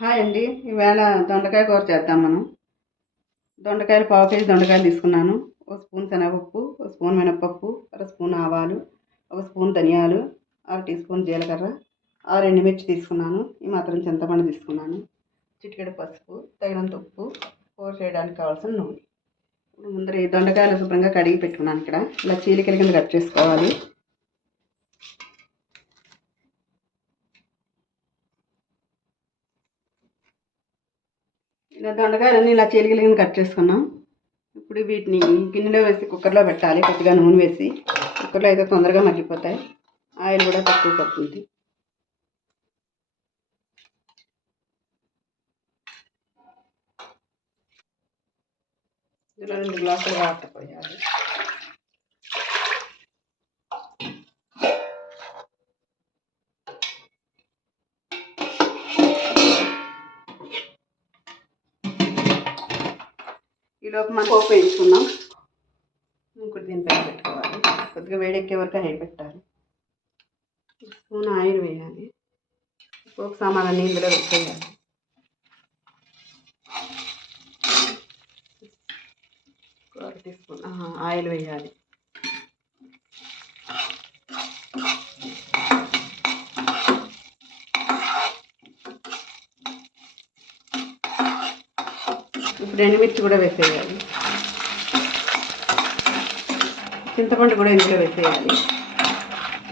Hi అండి. ఈవేళ దొండకాయ కూర చేద్దాం మనం. దొండకాయలు పావు కేజీ దొండకాయలు తీసుకున్నాను. ఒక స్పూన్ శనగపప్పు ఒక స్పూన్ మినపప్పు అర స్పూన్ ఆవాలు ఒక స్పూన్ ధనియాలు అర టీ స్పూన్ జీలకర్ర ఆరు ఎండుమిర్చి తీసుకున్నాను. ఈ మాత్రం చింతపండు తీసుకున్నాను. చిటికెడు పసుపు తగినంత ఉప్పు కూర చేయడానికి కావాల్సిన నూనె. ఇప్పుడు ముందర ఈ దొండకాయలు శుభ్రంగా కడిగి పెట్టుకున్నాను ఇక్కడ. ఇలా చీలికల కింద కట్ చేసుకోవాలి. ఇలా దొండకాయలన్నీ ఇలా చీలికలు కట్ చేసుకున్నాం. ఇప్పుడు వీటిని గిన్నెలో వేసి కుక్కర్లో పెట్టాలి. కొద్దిగా నూనె వేసి కుక్కర్లో అయితే తొందరగా మగ్గిపోతాయి. ఆయిల్ కూడా తక్కువ పడుతుంది. ఇందులో రెండు గ్లాసులు వాటర్ పోయాలి. ఈలోపు మనం పోపు వేసుకుందాం ఇంకోటి దీనిపైన పెట్టుకోవాలి. కొద్దిగా వేడెక్కే వరకు హై పెట్టాలి. స్పూన్ ఆయిల్ వేయాలి. పోపు సామాన్లన్నీ ఇందులో పెట్టేయాలి ఒక టీ స్పూన్ ఆయిల్ వేయాలి ఇప్పుడు ఎండుమిర్చి కూడా వేసేయాలి. చింతపండు కూడా ఇందులో వేసేయాలి.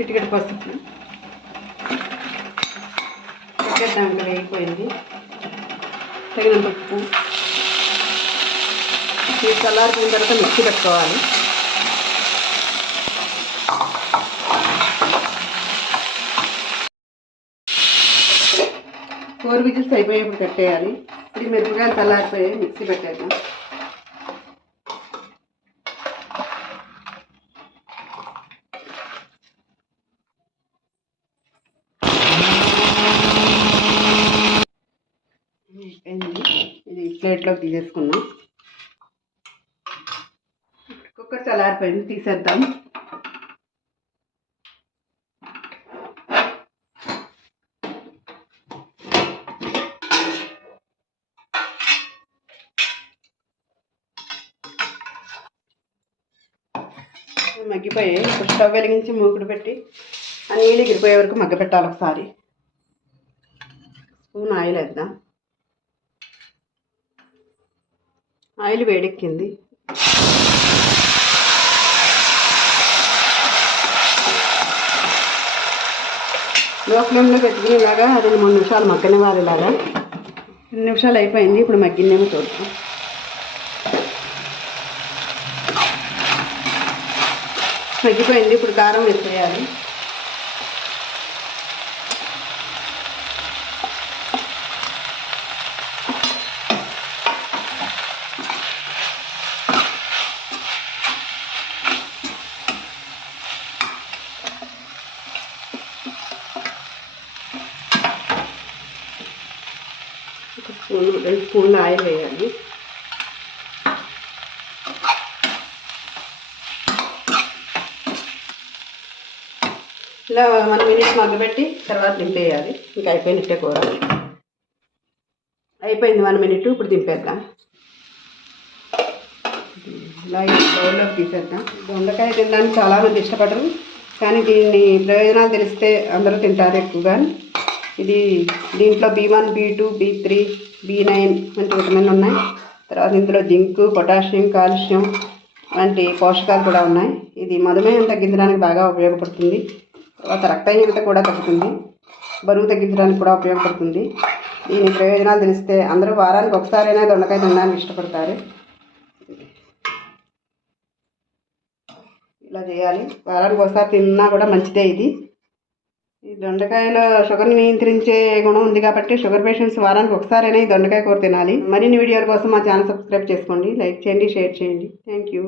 చిటికెట్ పసుపు. చక్కెర దాంట్లో వేగిపోయింది. తగినంత ఉప్పు. ఈ చల్లారిపోయిన తర్వాత మిక్సీ పెట్టుకోవాలి. ఫోర్ విజిల్స్ అయిపోయేప్పుడు కట్టేయాలి ఇది మిరపకాయలు చల్లారిపోయాయి మిక్సీ పెట్టేద్దాం అయిపోయింది ఇది ప్లేట్లోకి తీసేసుకున్నాం కుక్కర్ చల్లారిపోయింది తీసేద్దాం మగ్గిపోయాయి. ఇప్పుడు స్టవ్ వెలిగించి మూకుడు పెట్టి ఆ నీళ్ళు ఎగిరిపోయే వరకు మగ్గ పెట్టాలి ఒకసారి. స్పూన్ ఆయిల్ వేద్దాం. ఆయిల్ వేడెక్కింది. లో ఫ్లేమ్లో పెట్టుకునేలాగా రెండు మూడు నిమిషాలు మగ్గనివ్వాలి ఇలాగా. రెండు నిమిషాలు అయిపోయింది. ఇప్పుడు మగ్గిందేమో చూద్దాం. తగ్గిపోయింది ఇప్పుడు కారం వేసేయాలి స్పూన్ రెండు స్పూన్లు ఆయిల్ వేయాలి. ఇలా మన మినిట్స్ మగ్గబెట్టి తర్వాత దింపేయాలి. ఇంకా అయిపోయినట్టే కూర. అయిపోయింది వన్ మినిట్ ఇప్పుడు దింపేద్దాం. ఇలా బౌల్లోకి తీసేద్దాం. దొండకాయ తినడానికి చాలామంది ఇష్టపడరు కానీ దీన్ని ప్రయోజనాలు తెలిస్తే అందరూ తింటారు ఎక్కువగా. ఇది దీంట్లో B one B two B three B nine వంటి విటమిన్లు ఉన్నాయి. తర్వాత ఇందులో జింక్ పొటాషియం కాల్షియం వంటి పోషకాలు కూడా ఉన్నాయి. ఇది మధుమేహం తగ్గించడానికి బాగా ఉపయోగపడుతుంది. తర్వాత రక్తహీనత కూడా తగ్గుతుంది. బరువు తగ్గించడానికి కూడా ఉపయోగపడుతుంది. దీని ప్రయోజనాలు తెలిస్తే అందరూ వారానికి ఒకసారైనా దొండకాయ తినడానికి ఇష్టపడతారు. ఇలా చేయాలి. వారానికి ఒకసారి తిన్నా కూడా మంచిదే ఇది. ఈ దొండకాయలో షుగర్ని నియంత్రించే గుణం ఉంది కాబట్టి షుగర్ పేషెంట్స్ వారానికి ఒకసారైనా ఈ దొండకాయ కూర తినాలి. మరిన్ని వీడియోల కోసం మా ఛానల్ సబ్స్క్రైబ్ చేసుకోండి. లైక్ చేయండి షేర్ చేయండి. Thank you.